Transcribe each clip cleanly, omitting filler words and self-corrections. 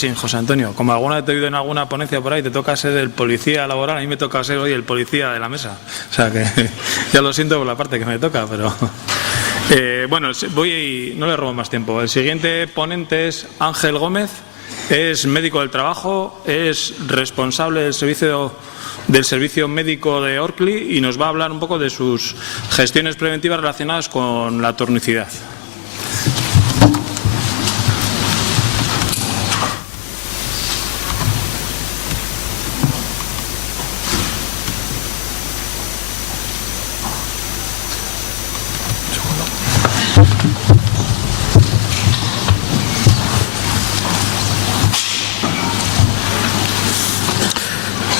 Sí, José Antonio, como alguna vez te he oído en alguna ponencia por ahí, te toca ser el policía laboral, a mí me toca ser hoy el policía de la mesa. O sea que ya lo siento por la parte que me toca, pero... bueno, no le robo más tiempo. El siguiente ponente es Ángel Gómez, es médico del trabajo, es responsable del servicio médico de Orkly y nos va a hablar un poco de sus gestiones preventivas relacionadas con la tornicidad.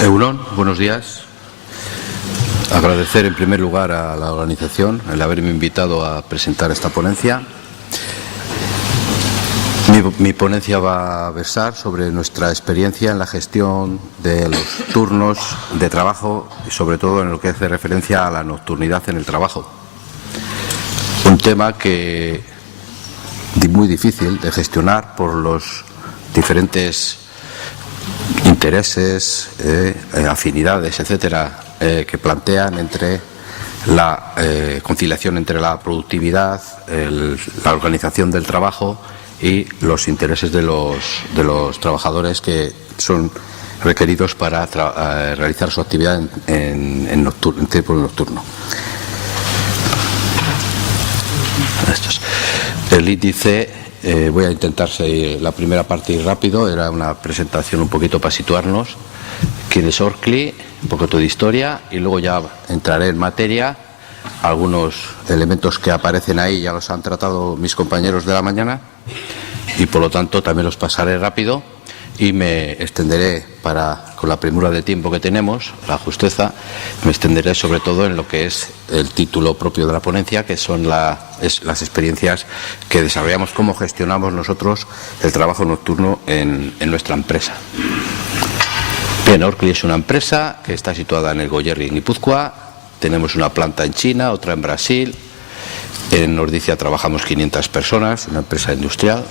Egunon, buenos días. Agradecer en primer lugar a la organización el haberme invitado a presentar esta ponencia. Mi ponencia va a versar sobre nuestra experiencia en la gestión de los turnos de trabajo y sobre todo en lo que hace referencia a la nocturnidad en el trabajo. Un tema que muy difícil de gestionar por los diferentes intereses, afinidades, etcétera, que plantean entre la conciliación entre la productividad, la organización del trabajo y los intereses de los trabajadores que son requeridos para realizar su actividad en tiempo nocturno. El índice, voy a intentar seguir la primera parte y rápido, era una presentación un poquito para situarnos. ¿Quién es Orkly? Un poquito de historia y luego ya entraré en materia. Algunos elementos que aparecen ahí ya los han tratado mis compañeros de la mañana y por lo tanto también los pasaré rápido y me extenderé, con la premura de tiempo que tenemos, la justeza, me extenderé sobre todo en lo que es el título propio de la ponencia, que son las experiencias que desarrollamos, cómo gestionamos nosotros el trabajo nocturno en nuestra empresa. Bien, Orkly es una empresa que está situada en el Goierri, en Guipúzcoa. Tenemos una planta en China, otra en Brasil. En Ordicia trabajamos 500 personas, una empresa industrial.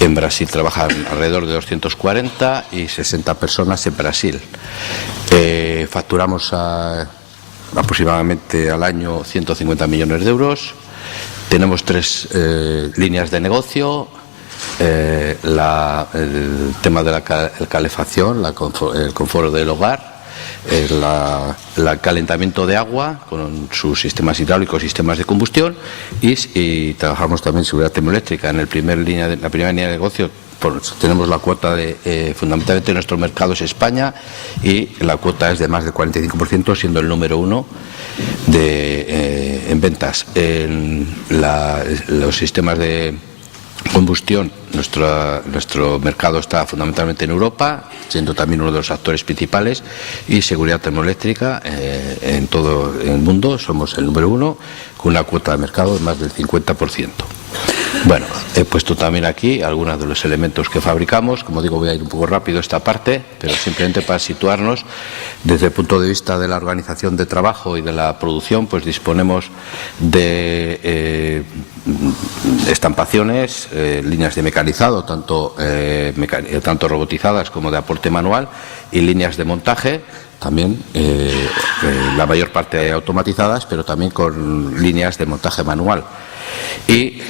En Brasil trabajan alrededor de 240 y 60 personas en Brasil. Facturamos aproximadamente al año 150 millones de euros. Tenemos 3 líneas de negocio. El tema de la calefacción, el confort del hogar, el calentamiento de agua con sus sistemas hidráulicos, sistemas de combustión y trabajamos también seguridad termoeléctrica. En la primera línea de negocio tenemos la cuota fundamentalmente nuestro mercado es España y la cuota es de más del 45%, siendo el número 1 en ventas. En los sistemas de combustión, nuestro mercado está fundamentalmente en Europa, siendo también uno de los actores principales, y seguridad termoeléctrica en todo el mundo somos el número 1 con una cuota de mercado de más del 50%. Bueno, he puesto también aquí algunos de los elementos que fabricamos. Como digo, voy a ir un poco rápido esta parte, pero simplemente para situarnos desde el punto de vista de la organización de trabajo y de la producción, pues disponemos de estampaciones, líneas de mecanizado, tanto robotizadas como de aporte manual, y líneas de montaje, también la mayor parte automatizadas, pero también con líneas de montaje manual. Y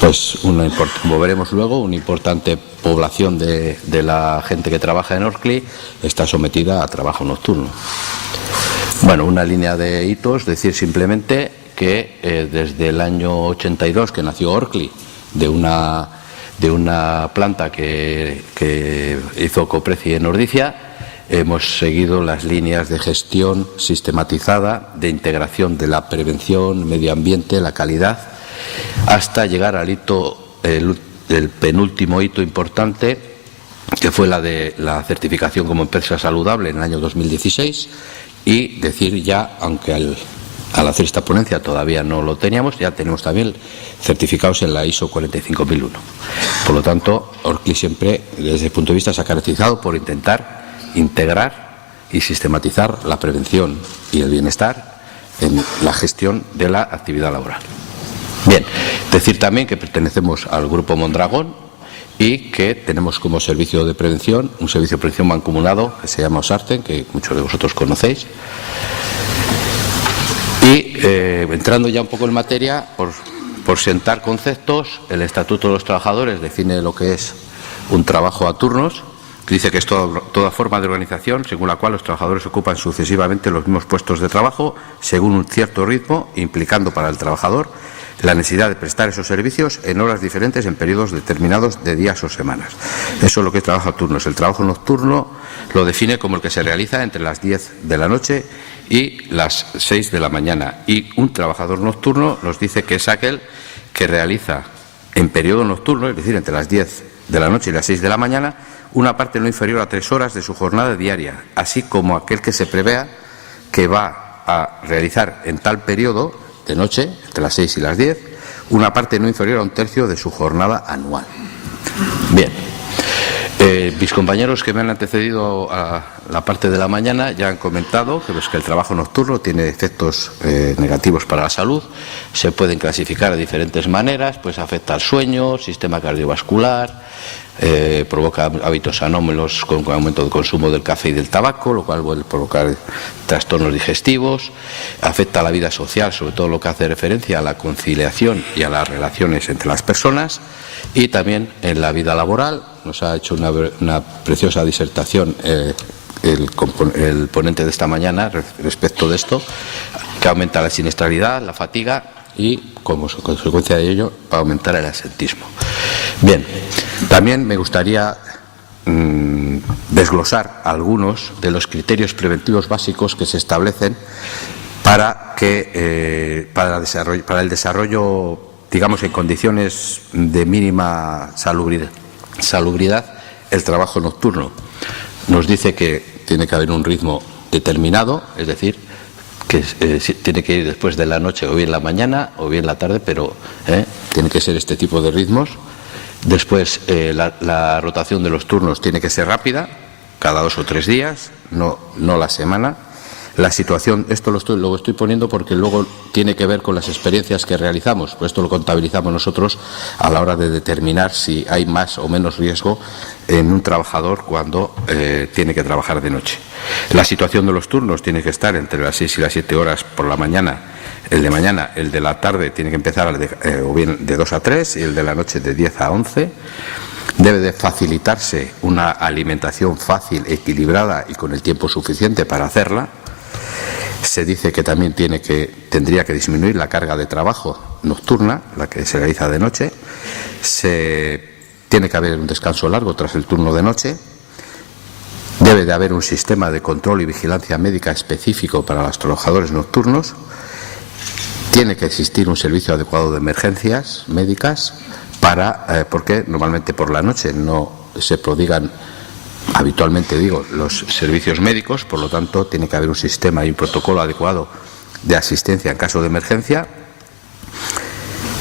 pues, como veremos luego, una importante población de la gente que trabaja en Orkly está sometida a trabajo nocturno. Bueno, una línea de hitos, decir simplemente que desde el año 82 que nació Orkly, de una planta que hizo Copreci en Ordicia, hemos seguido las líneas de gestión sistematizada, de integración de la prevención, medio ambiente, la calidad, hasta llegar al hito, el penúltimo hito importante, que fue la de la certificación como empresa saludable en el año 2016, y decir ya, aunque al hacer esta ponencia todavía no lo teníamos, ya tenemos también certificados en la ISO 45001. Por lo tanto, Orkly siempre, desde el punto de vista, se ha caracterizado por intentar integrar y sistematizar la prevención y el bienestar en la gestión de la actividad laboral. Bien, decir también que pertenecemos al Grupo Mondragón y que tenemos como servicio de prevención un servicio de prevención mancomunado que se llama OSARTEN, que muchos de vosotros conocéis. Y entrando ya un poco en materia, por sentar conceptos, el Estatuto de los Trabajadores define lo que es un trabajo a turnos, que dice que es toda forma de organización según la cual los trabajadores ocupan sucesivamente los mismos puestos de trabajo según un cierto ritmo, implicando para el trabajador la necesidad de prestar esos servicios en horas diferentes en periodos determinados de días o semanas. Eso es lo que es trabajo a turnos. El trabajo nocturno lo define como el que se realiza entre las 10 de la noche y las 6 de la mañana. Y un trabajador nocturno nos dice que es aquel que realiza en periodo nocturno, es decir, entre las 10 de la noche y las 6 de la mañana, una parte no inferior a 3 horas de su jornada diaria, así como aquel que se prevea que va a realizar en tal periodo de noche, entre las 6 y las 10, una parte no inferior a un tercio de su jornada anual. Bien, mis compañeros que me han antecedido a la parte de la mañana ya han comentado que el trabajo nocturno tiene efectos negativos para la salud. Se pueden clasificar de diferentes maneras, pues afecta al sueño, sistema cardiovascular, provoca hábitos anómalos con aumento de consumo del café y del tabaco, lo cual puede provocar trastornos digestivos, afecta a la vida social, sobre todo lo que hace referencia a la conciliación y a las relaciones entre las personas, y también en la vida laboral. Nos ha hecho una preciosa disertación el ponente de esta mañana respecto de esto, que aumenta la siniestralidad, la fatiga y, como consecuencia de ello, va a aumentar el absentismo. Bien, también me gustaría desglosar algunos de los criterios preventivos básicos que se establecen para el desarrollo, digamos, en condiciones de mínima salubridad, el trabajo nocturno. Nos dice que tiene que haber un ritmo determinado, es decir, que tiene que ir después de la noche o bien la mañana o bien la tarde, pero tiene que ser este tipo de ritmos. Después la rotación de los turnos tiene que ser rápida, cada 2 o 3 días, no la semana. La situación, esto lo estoy poniendo porque luego tiene que ver con las experiencias que realizamos, pues esto lo contabilizamos nosotros a la hora de determinar si hay más o menos riesgo en un trabajador cuando tiene que trabajar de noche. La situación de los turnos tiene que estar entre las 6 y las 7 horas por la mañana. El de mañana, el de la tarde tiene que empezar o bien de 2 a 3 y el de la noche de 10 a 11. Debe de facilitarse una alimentación fácil, equilibrada y con el tiempo suficiente para hacerla. Se dice que también tendría que disminuir la carga de trabajo nocturna, la que se realiza de noche. Tiene que haber un descanso largo tras el turno de noche. Debe de haber un sistema de control y vigilancia médica específico para los trabajadores nocturnos. Tiene que existir un servicio adecuado de emergencias médicas porque normalmente por la noche no se prodigan habitualmente, los servicios médicos, por lo tanto tiene que haber un sistema y un protocolo adecuado de asistencia en caso de emergencia.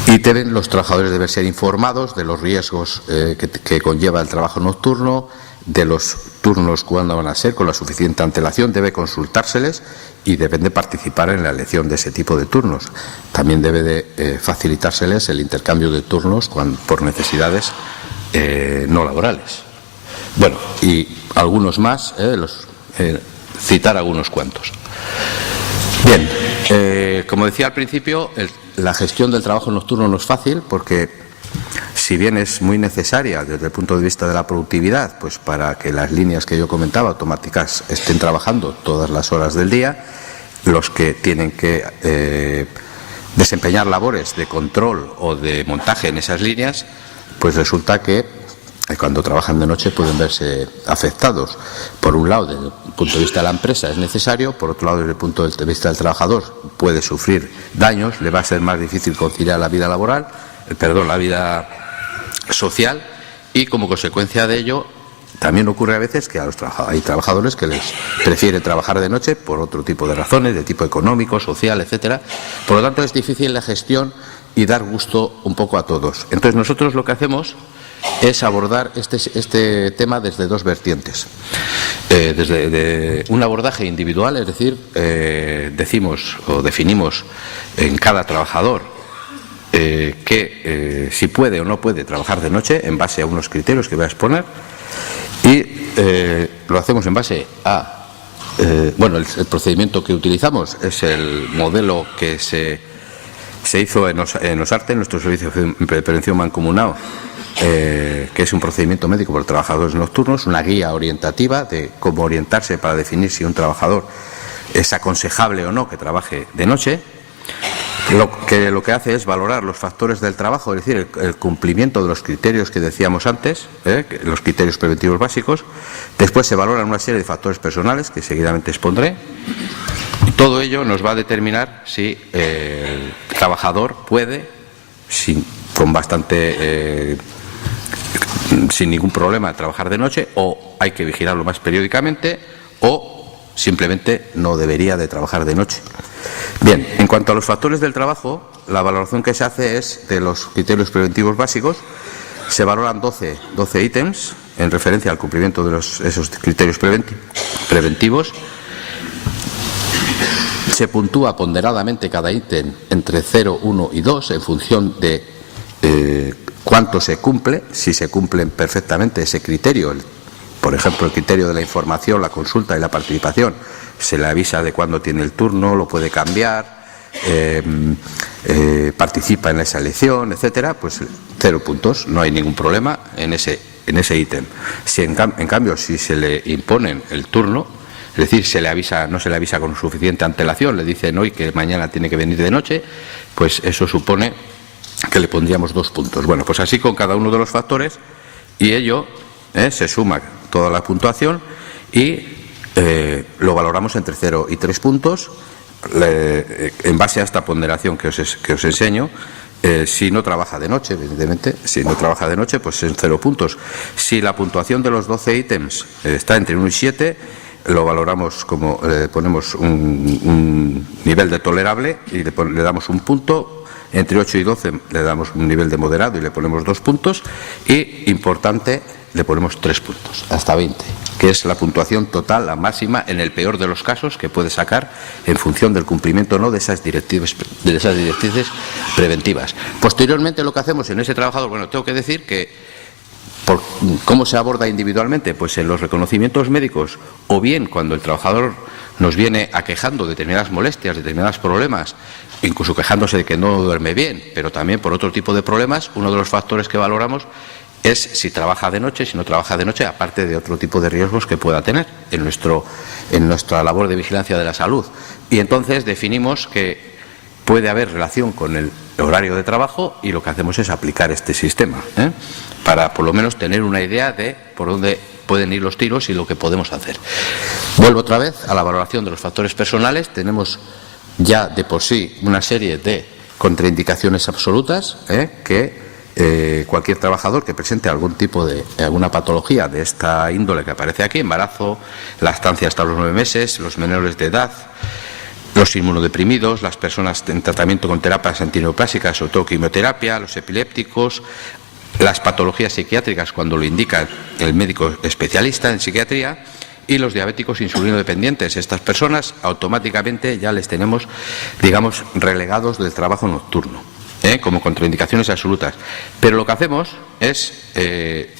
Y los trabajadores deben ser informados de los riesgos que conlleva el trabajo nocturno, de los turnos cuándo van a ser, con la suficiente antelación, debe consultárseles y deben de participar en la elección de ese tipo de turnos. También debe de facilitárseles el intercambio de turnos por necesidades no laborales. Bueno, y algunos más, citar algunos cuantos. Bien, como decía al principio, la gestión del trabajo nocturno no es fácil porque, si bien es muy necesaria desde el punto de vista de la productividad, pues para que las líneas que yo comentaba automáticas estén trabajando todas las horas del día, los que tienen que desempeñar labores de control o de montaje en esas líneas, pues resulta que cuando trabajan de noche pueden verse afectados. Por un lado, desde el punto de vista de la empresa es necesario, por otro lado, desde el punto de vista del trabajador puede sufrir daños, le va a ser más difícil conciliar la vida la vida social, y como consecuencia de ello también ocurre a veces que hay trabajadores que les prefieren trabajar de noche por otro tipo de razones, de tipo económico, social, etcétera. Por lo tanto, es difícil la gestión y dar gusto un poco a todos. Entonces, nosotros lo que hacemos es abordar este tema desde dos vertientes. Desde un abordaje individual, es decir, decimos o definimos en cada trabajador si puede o no puede trabajar de noche en base a unos criterios que voy a exponer, y lo hacemos en base a el procedimiento que utilizamos es el modelo que se hizo en OSARTE, en nuestro servicio de prevención mancomunado, que es un procedimiento médico por trabajadores nocturnos, una guía orientativa de cómo orientarse para definir si un trabajador es aconsejable o no que trabaje de noche. Lo que hace es valorar los factores del trabajo, es decir, el cumplimiento de los criterios que decíamos antes, los criterios preventivos básicos. Después se valoran una serie de factores personales que seguidamente expondré. Y todo ello nos va a determinar si el trabajador puede, sin ningún problema, trabajar de noche, o hay que vigilarlo más periódicamente, o simplemente no debería de trabajar de noche. Bien, en cuanto a los factores del trabajo, la valoración que se hace es de los criterios preventivos básicos. Se valoran 12 ítems en referencia al cumplimiento de esos criterios preventivos. Se puntúa ponderadamente cada ítem entre 0, 1 y 2 en función de cuánto se cumple, si se cumplen perfectamente ese criterio. Por ejemplo, el criterio de la información, la consulta y la participación. Se le avisa de cuándo tiene el turno, lo puede cambiar, participa en esa elección, etcétera. Pues 0 puntos, no hay ningún problema en ese ítem. Si en cambio, si se le imponen el turno, es decir, no se le avisa con suficiente antelación, le dicen hoy que mañana tiene que venir de noche, pues eso supone que le pondríamos 2 puntos. Bueno, pues así con cada uno de los factores, y ello se suma toda la puntuación y lo valoramos entre 0 y 3 puntos en base a esta ponderación que os enseño. Si no trabaja de noche, evidentemente, si no trabaja de noche, pues en 0 puntos. Si la puntuación de los 12 ítems está entre 1 y 7, lo valoramos como ponemos un nivel de tolerable y le damos 1 punto. Entre 8 y 12 le damos un nivel de moderado y le ponemos 2 puntos. Y, importante, le ponemos 3 puntos, hasta 20, que es la puntuación total, la máxima, en el peor de los casos, que puede sacar en función del cumplimiento o no de esas directrices preventivas. Posteriormente, lo que hacemos en ese trabajador, bueno, tengo que decir que ¿cómo se aborda individualmente? Pues en los reconocimientos médicos, o bien cuando el trabajador nos viene aquejando determinadas molestias, determinados problemas, incluso quejándose de que no duerme bien, pero también por otro tipo de problemas, uno de los factores que valoramos es si trabaja de noche, si no trabaja de noche, aparte de otro tipo de riesgos que pueda tener en nuestra labor de vigilancia de la salud. Y entonces definimos que puede haber relación con el horario de trabajo y lo que hacemos es aplicar este sistema, para por lo menos tener una idea de por dónde pueden ir los tiros y lo que podemos hacer. Vuelvo otra vez a la valoración de los factores personales. Tenemos ya de por sí una serie de contraindicaciones absolutas que cualquier trabajador que presente alguna patología de esta índole que aparece aquí, embarazo, lactancia hasta los 9 meses, los menores de edad, los inmunodeprimidos, las personas en tratamiento con terapias antineoplásicas, sobre todo quimioterapia, los epilépticos, las patologías psiquiátricas cuando lo indica el médico especialista en psiquiatría, y los diabéticos insulinodependientes. Estas personas automáticamente ya les tenemos, digamos, relegados del trabajo nocturno, como contraindicaciones absolutas. Pero lo que hacemos es,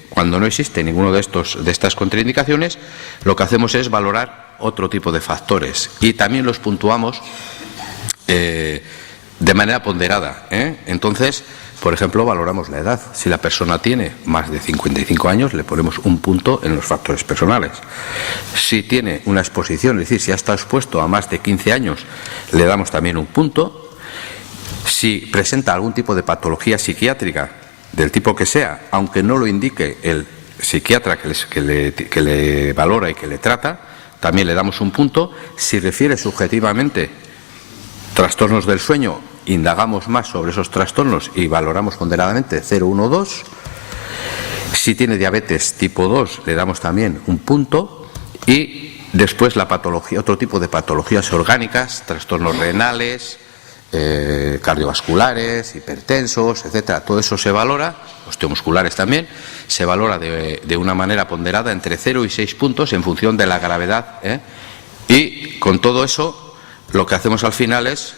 cuando no existe ninguno de estas contraindicaciones, lo que hacemos es valorar otro tipo de factores y también los puntuamos de manera ponderada. Entonces, por ejemplo, valoramos la edad. Si la persona tiene más de 55 años, le ponemos 1 punto en los factores personales. Si tiene una exposición, es decir, si ha estado expuesto a más de 15 años, le damos también 1 punto. Si presenta algún tipo de patología psiquiátrica, del tipo que sea, aunque no lo indique el psiquiatra que le valora y que le trata, también le damos 1 punto. Si refiere subjetivamente trastornos del sueño, indagamos más sobre esos trastornos y valoramos ponderadamente 0, 1, 2. Si tiene diabetes tipo 2, le damos también 1 punto. Y después la patología, otro tipo de patologías orgánicas, trastornos renales, cardiovasculares, hipertensos, etcétera. Todo eso se valora, osteomusculares también, se valora de una manera ponderada entre 0 y 6 puntos en función de la gravedad. Y con todo eso, lo que hacemos al final es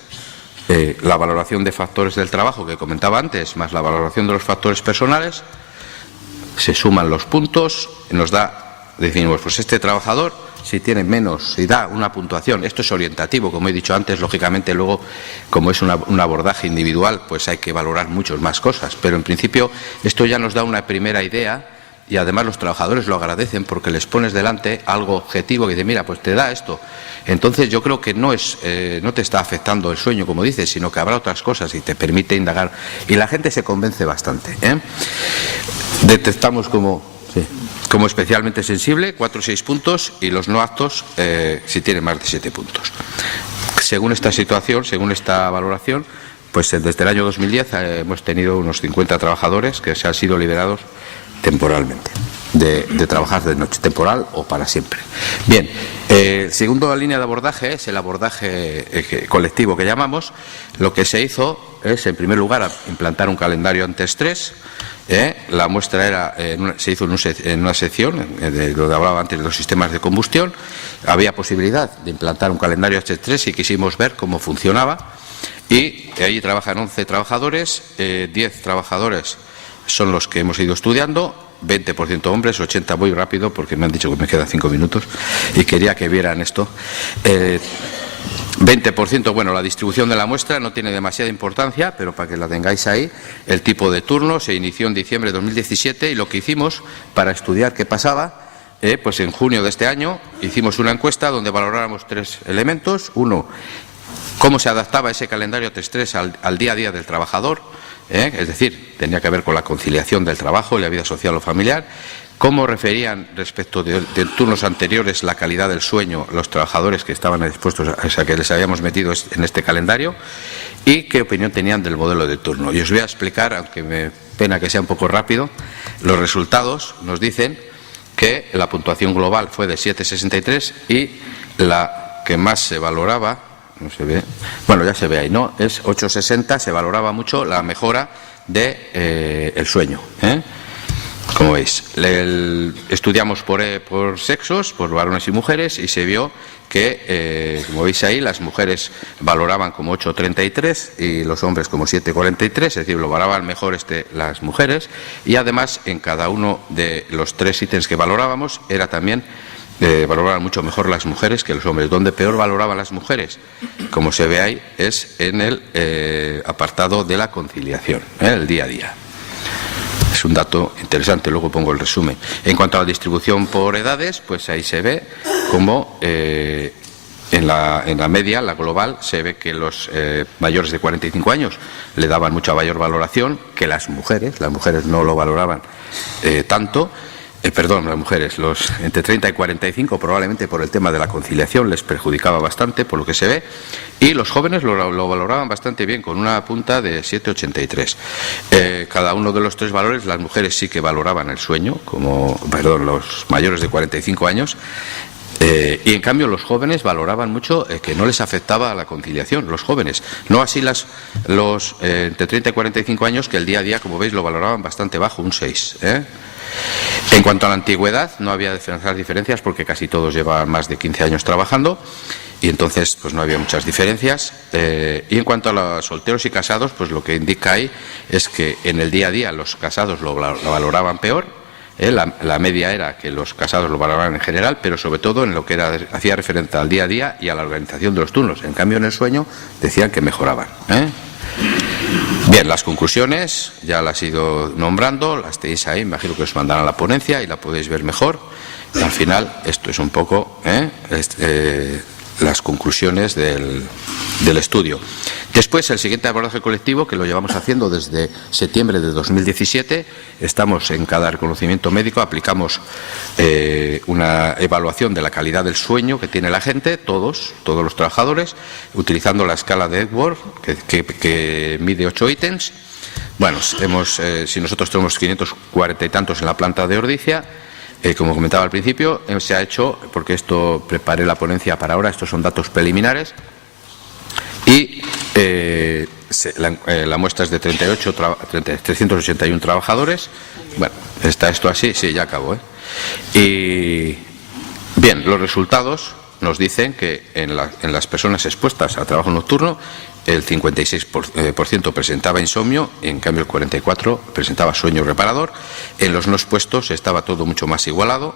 la valoración de factores del trabajo que comentaba antes, más la valoración de los factores personales, se suman los puntos, nos da, decimos, pues este trabajador, si tiene menos, si da una puntuación, esto es orientativo, como he dicho antes, lógicamente luego, como es un abordaje individual, pues hay que valorar muchas más cosas, pero en principio esto ya nos da una primera idea. Y además los trabajadores lo agradecen porque les pones delante algo objetivo que dice, mira, pues te da esto. Entonces yo creo que no te está afectando el sueño, como dices, sino que habrá otras cosas y te permite indagar. Y la gente se convence bastante. Detectamos como especialmente sensible 4 o 6 puntos y los no aptos si tienen más de 7 puntos. Según esta situación, según esta valoración, pues desde el año 2010 hemos tenido unos 50 trabajadores que se han sido liberados temporalmente, de trabajar de noche, temporal o para siempre. Bien, segunda línea de abordaje es el abordaje colectivo que llamamos. Lo que se hizo es, en primer lugar, implantar un calendario antiestrés. La muestra era, se hizo en una sección, de lo que hablaba antes de los sistemas de combustión. Había posibilidad de implantar un calendario antiestrés y quisimos ver cómo funcionaba. Y allí trabajan 11 trabajadores, 10 trabajadores son los que hemos ido estudiando, 20% hombres, 80% muy rápido porque me han dicho que me quedan 5 minutos y quería que vieran esto. 20%, bueno, la distribución de la muestra no tiene demasiada importancia, pero para que la tengáis ahí, el tipo de turno se inició en diciembre de 2017 y lo que hicimos para estudiar qué pasaba, pues en junio de este año hicimos una encuesta donde valoráramos 3 elementos. Uno, cómo se adaptaba ese calendario estrés al día a día del trabajador. Es decir, tenía que ver con la conciliación del trabajo y la vida social o familiar, cómo referían respecto de turnos anteriores la calidad del sueño los trabajadores que estaban expuestos a que les habíamos metido en este calendario y qué opinión tenían del modelo de turno. Y os voy a explicar, aunque me pena que sea un poco rápido, los resultados nos dicen que la puntuación global fue de 7,63 y la que más se valoraba, no se ve, bueno, ya se ve ahí, ¿no? Es 8,60, se valoraba mucho la mejora de el sueño, como veis. Estudiamos por sexos, por varones y mujeres, y se vio que, como veis ahí, las mujeres valoraban como 8,33 y los hombres como 7,43, es decir, lo valoraban mejor las mujeres, y además en cada uno de los 3 ítems que valorábamos era también valoraban mucho mejor las mujeres que los hombres. Donde peor valoraban las mujeres, como se ve ahí, es en el apartado de la conciliación, el día a día. Es un dato interesante, luego pongo el resumen. En cuanto a la distribución por edades, pues ahí se ve como en la media, la global, se ve que los mayores de 45 años le daban mucha mayor valoración que las mujeres no lo valoraban tanto. Perdón, las mujeres, los entre 30 y 45 probablemente por el tema de la conciliación les perjudicaba bastante, por lo que se ve, y los jóvenes lo valoraban bastante bien, con una punta de 7,83. Cada uno de los 3 valores, las mujeres sí que valoraban el sueño, los mayores de 45 años, y en cambio los jóvenes valoraban mucho que no les afectaba a la conciliación, los jóvenes, no así los entre 30 y 45 años, que el día a día, como veis, lo valoraban bastante bajo, un 6. En cuanto a la antigüedad, no había diferencias porque casi todos llevaban más de 15 años trabajando y entonces pues no había muchas diferencias. Y en cuanto a los solteros y casados, pues lo que indica ahí es que en el día a día los casados lo valoraban peor. La media era que los casados lo valoraban en general, pero sobre todo en lo que hacía referencia al día a día y a la organización de los turnos. En cambio, en el sueño decían que mejoraban. Bien, las conclusiones ya las he ido nombrando, las tenéis ahí, me imagino que os mandarán a la ponencia y la podéis ver mejor. Y al final, esto es un poco las conclusiones del estudio. Después, el siguiente abordaje colectivo, que lo llevamos haciendo desde septiembre de 2017, estamos en cada reconocimiento médico, aplicamos una evaluación de la calidad del sueño que tiene la gente, todos los trabajadores, utilizando la escala de Epworth, que mide 8 ítems. Bueno, si nosotros tenemos 540 y tantos en la planta de Ordizia, como comentaba al principio, se ha hecho, porque esto preparé la ponencia para ahora, estos son datos preliminares, y la muestra es de 381 trabajadores. Bueno, está esto así, sí, ya acabo. Y bien, los resultados nos dicen que en las personas expuestas a trabajo nocturno, el 56% presentaba insomnio, en cambio el 44% presentaba sueño reparador. En los no expuestos estaba todo mucho más igualado.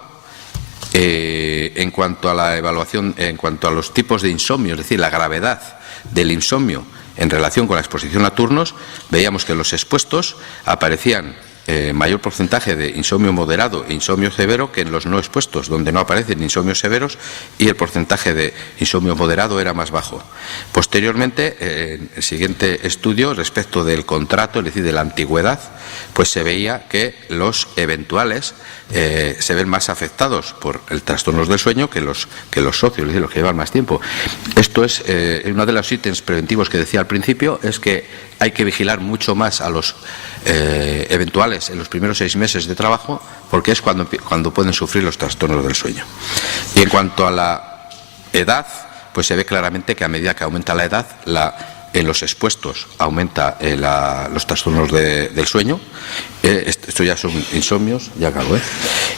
En cuanto a la evaluación, en cuanto a los tipos de insomnio, es decir, la gravedad del insomnio en relación con la exposición a turnos, veíamos que en los expuestos aparecían mayor porcentaje de insomnio moderado e insomnio severo que en los no expuestos, donde no aparecen insomnios severos y el porcentaje de insomnio moderado era más bajo. Posteriormente, en el siguiente estudio, respecto del contrato, es decir, de la antigüedad, pues se veía que los eventuales se ven más afectados por el trastornos del sueño que los socios, es decir, los que llevan más tiempo. Esto es uno de los ítems preventivos que decía al principio, es que hay que vigilar mucho más a los eventuales en los primeros 6 meses de trabajo, porque es cuando pueden sufrir los trastornos del sueño. Y en cuanto a la edad, pues se ve claramente que a medida que aumenta la edad, en los expuestos aumenta los trastornos del sueño. Esto ya son insomnios, ya acabo,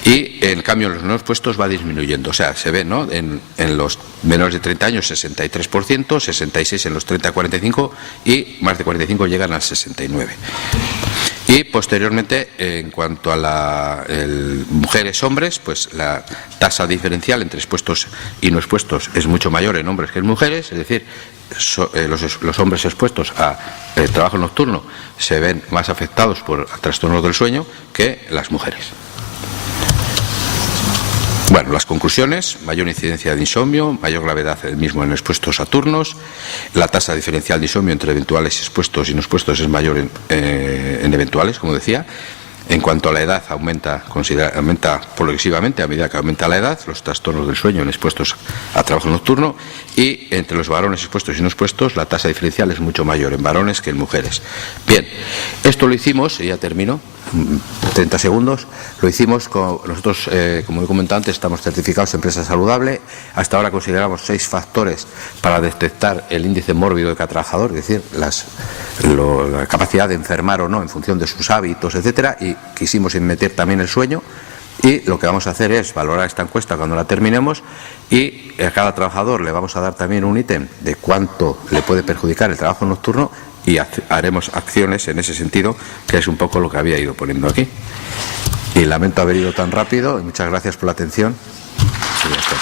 y en cambio en los no expuestos va disminuyendo. O sea, se ve, ¿no?, en los menores de 30 años 63%, 66% en los 30 a 45 y más de 45 llegan al 69%. Y posteriormente, en cuanto a mujeres-hombres, pues la tasa diferencial entre expuestos y no expuestos es mucho mayor en hombres que en mujeres, es decir, los hombres expuestos a trabajo nocturno se ven más afectados por trastornos del sueño que las mujeres. Bueno, las conclusiones: mayor incidencia de insomnio, mayor gravedad del mismo en expuestos a turnos, la tasa diferencial de insomnio entre eventuales expuestos y no expuestos es mayor en eventuales, como decía. En cuanto a la edad, aumenta progresivamente a medida que aumenta la edad, los trastornos del sueño en expuestos a trabajo nocturno, y entre los varones expuestos y no expuestos la tasa diferencial es mucho mayor en varones que en mujeres. Bien, esto lo hicimos, y ya termino, 30 segundos, lo hicimos nosotros, como he comentado antes, estamos certificados Empresa Saludable. Hasta ahora consideramos 6 factores para detectar el índice mórbido de cada trabajador, es decir, la capacidad de enfermar o no en función de sus hábitos, etcétera, y quisimos meter también el sueño. Y lo que vamos a hacer es valorar esta encuesta cuando la terminemos, y a cada trabajador le vamos a dar también un ítem de cuánto le puede perjudicar el trabajo nocturno, y haremos acciones en ese sentido, que es un poco lo que había ido poniendo aquí. Y lamento haber ido tan rápido, y muchas gracias por la atención. Sí, ya está.